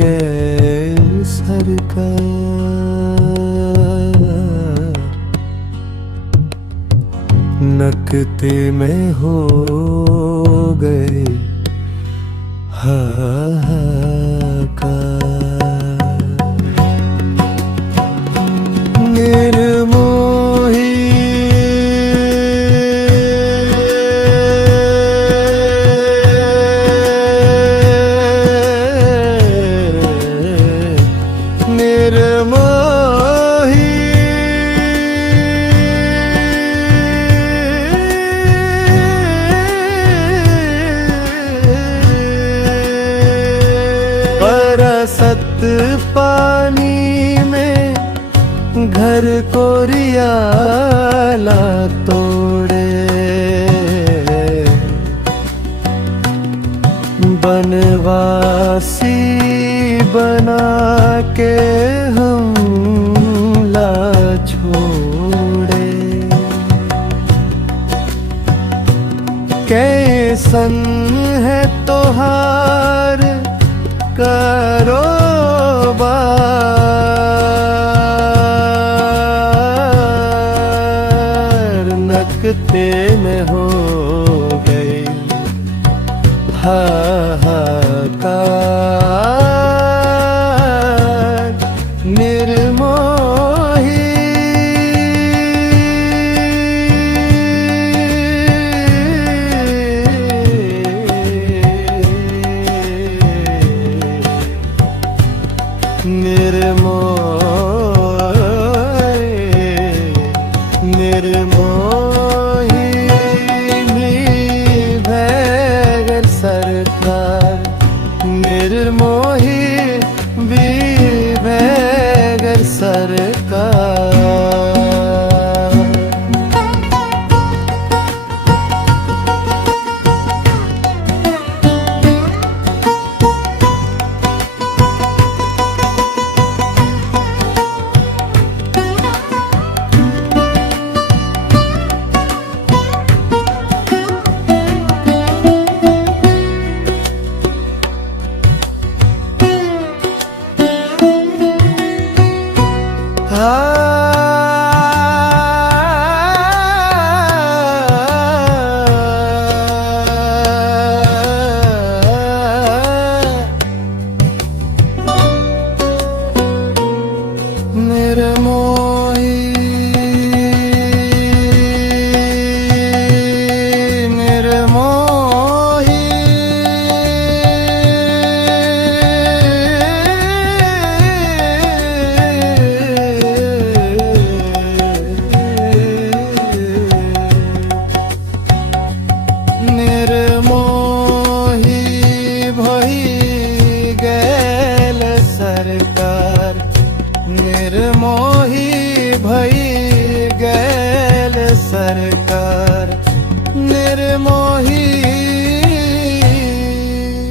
गए सरकार। नकते में हो गए हाहाकार। निर्मोही निर्मोही बरसत पानी में घर को रियाला तोड़े। बनवासी बना के हमला छोड़े। कैसन है तोहार कारोबार। नकते में हो गई हाहाकार। निर्मोही निर्मोही भी भैगर सरकार। निर्मोही भी भैगर सरकार। निर्मोही निर्मोही निर्मोही भई गैल सरकार। निर्मोही भई गैल सरकार।